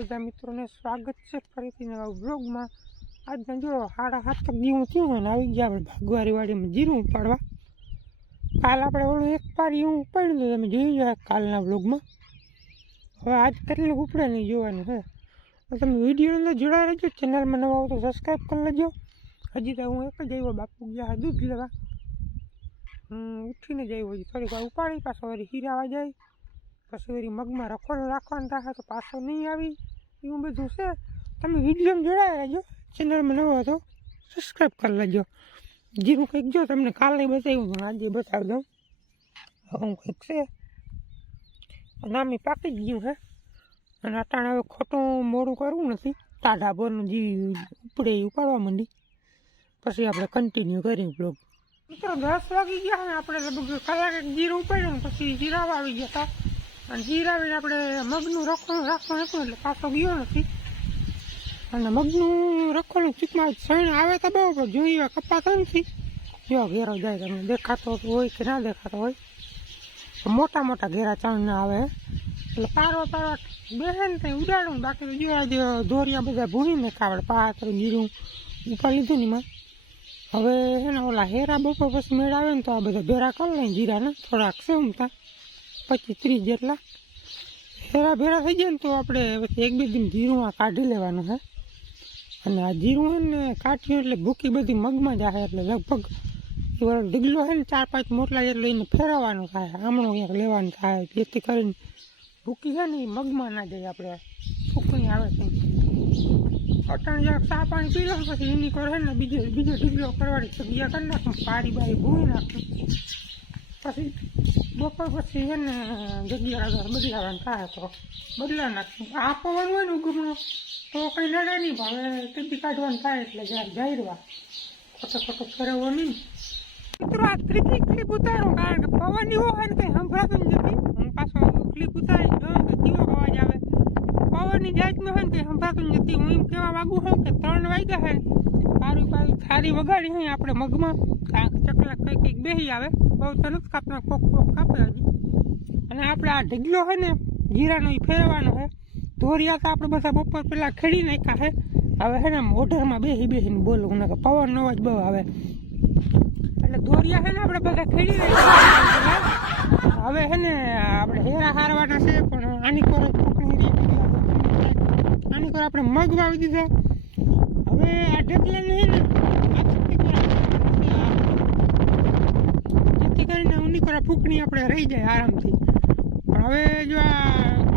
બધા મિત્રોને સ્વાગત છે ફરીથી નવા બ્લોગમાં આજના જો સાડા સાત જીવું થયું હોય ને, આવી ગયા આપણે ભાગવારી વાડીમાં જીરું ઉપાડવા. કાલ આપણે ઓલું એક પારી હું ઉપાડ્યું હતું, તમે જોઈ જાય કાલના બ્લોગમાં હવે આજ કેટલી ઉપડે નહીં જોવાનું હે તમે વિડીયોની અંદર જોડા રહેજો, ચેનલમાં નવા હો તો સબસ્ક્રાઈબ કરી લેજો. હજી તો હું એક જ આવ્યો, બાપુ ગયા દૂધ લેવા. હું ઉઠીને જ આવ્યો થોડીક વાર ઉપાડી, પાછો વળી હીરાવા જાય. પછી વળી મગમાં રખોડો રાખવાનું થાય તો પાછો નહીં આવી. એવું બધું છે? તમે વિડીયોમાં જોડાઈ રહેજો. ચેનલમાં નવો હતો સબસ્ક્રાઈબ કરી લેજો. જીરું કંઈક જો તમને કાલે બતાવ્યું હું આજે બતાવી દઉં. હું કંઈક છે. નામી પાકી જ ગયું છે. અને અટાણે હવે ખોટું મોડું કરવું નથી. ટાઢા પરનું જે ઉપડે એ ઉપાડવા માંડી. પછી આપણે કન્ટિન્યુ કરીએ બ્લોગ મિત્રો દસ વાગી ગયા ને આપણે લગભગ કલાક એક જીરું ઉપાડ્યું પછી જીરાવા આવી ગયા હતા. અને જીરાવીને આપણે મગનું રખોણું રાખવાનું હતું એટલે પાછો ગયો નથી. અને મગનું રખોણું ચીકમાં સણ આવે તો બહુ, પણ જોઈએ કપાતો નથી જો ઘેરો જાય તમને દેખાતો હોય કે ના દેખાતો હોય. મોટા મોટા ઘેરા ચણ આવે. એટલે પારો પારો બેસે ને ત્યાં ઉડાડું. બાકી જો આજે દોરિયા બધા ભૂણીને કાવડ પાત્ર જીરું ઉપાડી લીધું ને એમાં. હવે ને ઓલા હેરા બપોર પછી મેળ આવે ને તો આ બધા ભેરા કરી લઈને જીરાના. થોડાક સેમતા પચીસ ત્રીસ જેટલા. હેરા ભેરા થઈ જાય ને તો આપણે પછી એક બે દિન જીરું આ કાઢી લેવાનું છે અને આ જીરું છે ને કાઢ્યું એટલે ભૂકી બધી મગમાં જ આવે એટલે લગભગ એ વાળો ઢીગલો છે ને ચાર પાંચ મોટલા જેટલો એને ફેરવવાનું થાય, આમણું ક્યાંક લેવાનું થાય, જેથી કરીને ભૂકી છે ને એ મગમાં ના જાય આપણે. ફૂકણી આવે છે. અટાણ જરાક ચા પાણી પી લો પછી એની કરે ને બીજો બીજો ઢીગલો કરવાની જગ્યા કરી નાખું પારી બારી ભૂઈ નાખું. પછી બપોર પછી છે ને, જગ્યા બદલાવાનું થાય તો બદલાવ આ પવન હોય ને ઉગમનો, તો કંઈ નડે નહીં ભાવે કદી કાઢવાનું થાય એટલે જ્યારે જાહેરવા ખોટો ખોટો ફેરવવો નહીં. મિત્રો, આ ત્રીજી ક્લિપ ઉતારો, કારણ કે પવન એવો હોય ને કંઈ સંભળાતું નથી. હું પાછો ક્લિપ ઉતારી જોઉં તો કેવો અવાજ આવે. પવનની જાતમાં હોય ને કંઈ સંભળાતું નથી. હું એમ કહેવા માંગુ છું કે ત્રણ વાગ્યા છે ને પારું થારી વગાડી હોય આપણે મગમાં. ચકલા કંઈક કંઈક બેસી આવે. બહુ તો નથી કાપના કોક કોક કાપે હજી. અને આપણે આ ઢગલો હોય ને, જીરાનો એ ફેરવાનો છે ધોરિયા તો આપણે બધા બપોર પહેલાં ખેડી નાખ્યા છે હવે છે ને મોઢરમાં બેસી બેસીને બોલવું ને પવનનો અવાજ બહુ આવે. એટલે દોરિયા છે ને આપણે બધા ખેડી નાખ્યા. હવે છે ને આપણે હેરા હારવાના છે, પણ આની કોર આની કોર આપણે મગ વાવી દીધા. હવે આ ઢગલા છે ને આ ચપટી પર જેથી કરીને પર ફૂંકણી આપણે રહી જાય આરામથી. પણ હવે જો આ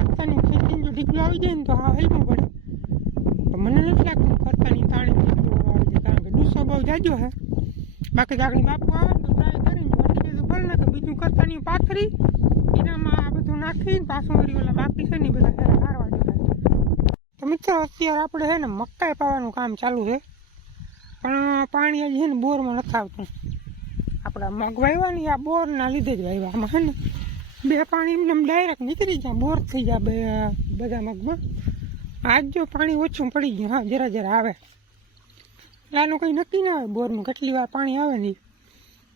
કરતાની ખેતીની જો ઢીકલો આવી જાય ને તો આ હલવું પડે. તો મને નથી લાગતું કરતાની તાણી ઢીકલો કારણ કે ડૂસો બહુ જાજો હે. બાકી આગળ બાપુ આવે ને તો ટ્રાય કરીને વટી બધું ભરી બીજું કરતાની પાથરી, એનામાં આ બધું નાખીને પાછું વળી ઓલા બાકી છે ને બધા હેરા હારવા જોઈએ તો મિત્રો, અત્યારે આપણે છે ને મકાઈ પાવાનું કામ ચાલુ છે. પણ પાણી હજી છે ને બોરમાં નથી આવતું. આપણા મગ વાવ્યા આ બોરના લીધે જ વાવ્યા આમાં હે ને? બે પાણી એમને ડાયરેક્ટ નીકળી જાય બોર થઈ જાય બે, બધા મગમાં. આજ જો પાણી ઓછું પડી ગયું, હા, જરા જરા આવે. આનું કંઈ નક્કી ના આવે બોરનું, કેટલી વાર પાણી આવે નહીં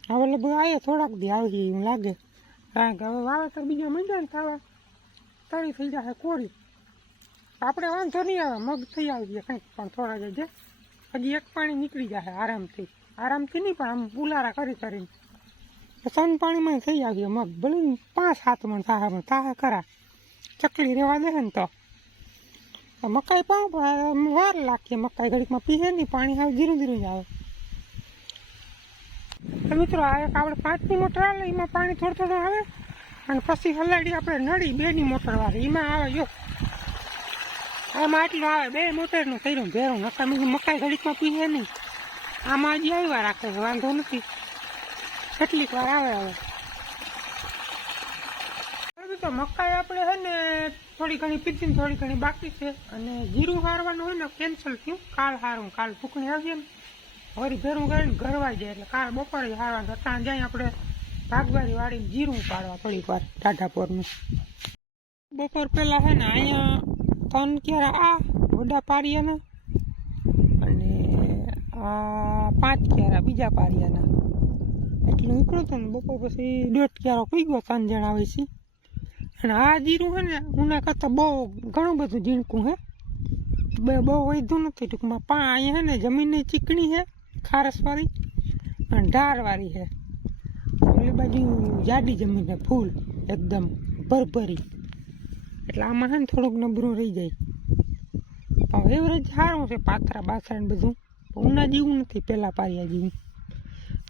હવે લગભગ આવે થોડાક દી આવી એવું લાગે. કારણ કે હવે વાવેતર બીજા મજા ને થવા તળી થઈ જશે કોરી. આપણે વાંધો નહીં આવે, મગ થઈ આવી કંઈક, પણ થોડા જજે હજી એક પાણી નીકળી જશે આરામથી. આરામથી નહીં, પણ આમ ઉલારા કરી કરીને. સન પાણીમાં થઈ આવ્યો મગ. ભલે પાંચ સાત મણ થાય પણ કરા ચકલી રહેવા દે ને તો. મકાઈ પાઉં પણ વાર લાગીએ મકાઈ. ઘડીકમાં પીએ નહીં, પાણી આવે ધીરું ધીરું જ આવે. મિત્રો, આ એક આપણે પાંચની મોટર આવે, એમાં પાણી થોડું થોડું આવે. અને પછી હલાડી આપણે નળી બેની મોટર વાળી. એમાં આવે જો આમાં આટલું આવે, બે મોટેરનું કર્યું ભેરું નકા બીજું મકાઈ ઘડીકમાં પીએ નહીં. આમાં હજી આવ્યા રાખે છે, વાંધો નથી. કેટલીક વાર આવે હવે. તો મકાઈ આપણે છે ને થોડી ઘણી પીધી થોડી ઘણી બાકી છે. અને જીરું હારવાનું હોય ને કેન્સલ થયું. કાલ હારું, કાલ ફૂકણી આવી ને. વળી ભેરું કરીને ઘરવાઈ જાય એટલે કાલ બપોરે હારવાનું. અત્યારે જાય આપણે ભાગવારી વાળીને જીરું પાડવા થોડીક વાર ટાઢાપોરનું બપોર પહેલાં છે ને અહીંયા તન ક્યારે આ વડા પારિયાના અને આ પાંચ ક્યારા, બીજા પારિયાના એટલું નીકળ્યું હતું ને બપોર પછી દોઢ ક્યારો પી ગયો ત્રણ જણા આવે છે. અને આ જીરું છે ને ઉના કરતાં બહુ ઘણું બધું ઝીણકું હે. બે બહુ વધ્યું નથી, ટૂંકમાં પા અહીંયા ને, જમીનની ચીકણી છે ખારસવાળી અને ઢાળવાળી છે ઓલી બાજુ જાડી જમીન છે ફૂલ, એકદમ ભરભરી. એટલે આમાં છે ને થોડુંક નબળું રહી જાય. એવરેજ સારું છે, પાથરા બાથરા ને બધું. ઉના જેવું નથી પહેલાં પારિયા જેવું.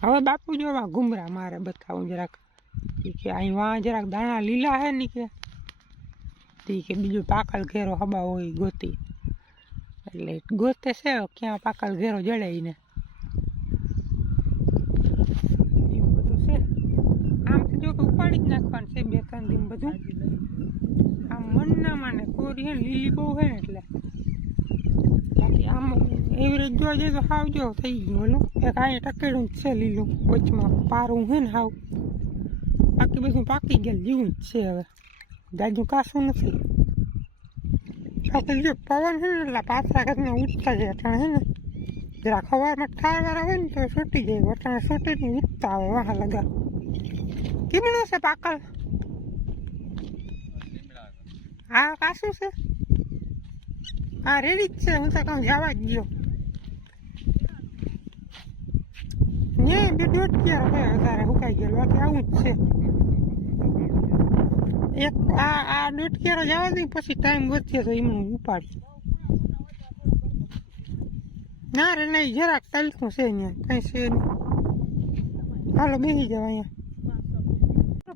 હવે બાપુ જોવા ઘુમરા મારે બતાવું જરાક. કે અહીં વાં જરાક દાણા લીલા હે ને કે. કે બીજું પાકલ ઘેરો હબા હોય ગોતી. એટલે ગોતે છે, ક્યાં પાકલ ઘેરો જડે ને એવું બધું છે. આમ તો જો ઉપાડી જ નાખવાનું છે, બે ત્રણ દિન બધું. આમ મન. ના કોરી હે ને, લીલી બહુ હે ને એટલે. બાકી આમ એવરેજ જોવા જઈએ તો હાવ જો થઈ ગયો ઓલું એક અહીંયા ટકેડું છે લીલું, વચમાં પારું હે ને હાવ. બાકી બધું પાકી ગયેલ, જેવું જ છે હવે. જાજુ કાશું નથી. સાથે જો પવન છે ને, એટલે પાછા કરીને ઉઠતા જાય અટાણે હે ને. જરા ખવારમાં ઠારવાળા હોય ને તો છૂટી જાય અટાણે છૂટે ને ઉઠતા આવે વાહ લગા. કેમનું છે પાકલ. હા કાશું છે? હા રેડી જ છે, હું તો કહું જવા જ ગયો ને બે દોઢ છે વધારે, હુકાઈ ગયેલું. બાકી આવું જ છે. એક આ આ દોઢ ક્યારે જવા દઈ પછી ટાઈમ વધશે તો એમનું ઉપાડી. ના રે, નહીં, જરાક તલતું છે અહીંયા. કઈ છે નહીં. હાલો, બેસી જવા અહીંયા.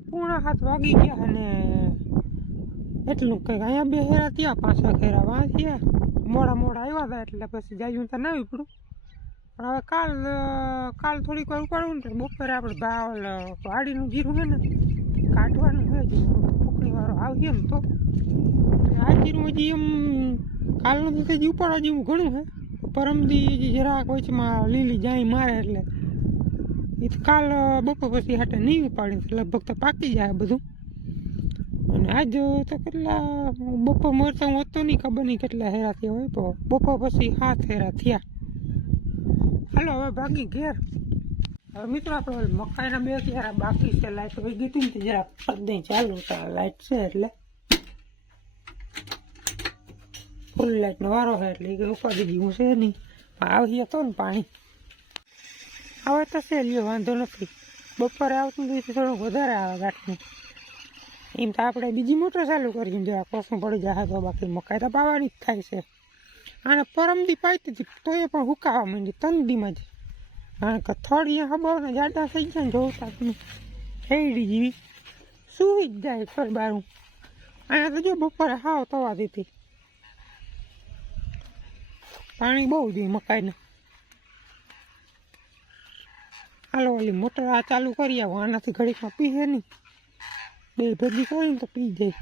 પૂણા હાથ વાગી ગયા અને એટલું કંઈક અહીંયા બે હેરા ત્યાં પાછા ઘેરા વા થયા મોડા મોડા આવ્યા હતા એટલે પછી જાજું તો ના પડું પણ હવે કાલ કાલ થોડીક વાર ઉપાડવું ને બપોરે આપણે ભાવ વાડીનું જીરું છે ને, કાઢવાનું હોય ફૂકણી વાળો આવી એમ તો. આ જીરું હજી એમ કાલનું તો હજી ઉપાડવા જેવું ઘણું છે. પરમદી જરાક વચમાં લીલી જાય મારે એટલે. એ કાલ બપોર પછી હાટે નહીં ઉપાડી લગભગ તો પાકી જાય બધું. અને આજ તો કેટલા બપોર મળતા હું હતો નહીં, ખબર નહીં કેટલા હેરા થયા હોય તો બપોર પછી હાથ હેરા થયા. હાલો, હવે ભાગી ઘેર. હવે મિત્રો આપણે મકાઈના બે ત્યારે બાકી છે, લાઈટ વહી ગઈ હતી ને જરા પડદે ચાલુ લાઈટ છે એટલે ફૂલ લાઈટનો વારો છે એટલે કે ઉપાડી દીધું છે નહીં. પણ આવી હતો ને પાણી. હવે તો છે, લ્યો, વાંધો નથી. બપોરે આવતું હતું વધારે આવે ગાંઠનું એમ તો આપણે બીજી મોટર ચાલુ કરી જો આ કોસું પડી જાય તો બાકી મકાઈ તો પાવાની જ થાય છે. અને પરમદી પાઈતી હતી તો એ પણ હુકાવા માંડી તંદીમાં જ. કારણ કે થળિયા હબાવને જાડા થઈ ગયા ને જોતા તમે હેડી જેવી સુઈ જ જાય ફર બારું. અને તો જો બપોરે હાવ તવા દીધી. પાણી બહુ જોઈએ મકાઈને. હાલો ઓલી મોટર આ ચાલુ કરી આવો. આનાથી ઘડીકમાં પીએ નહીં. બે ભેગી કરીને તો પી જાય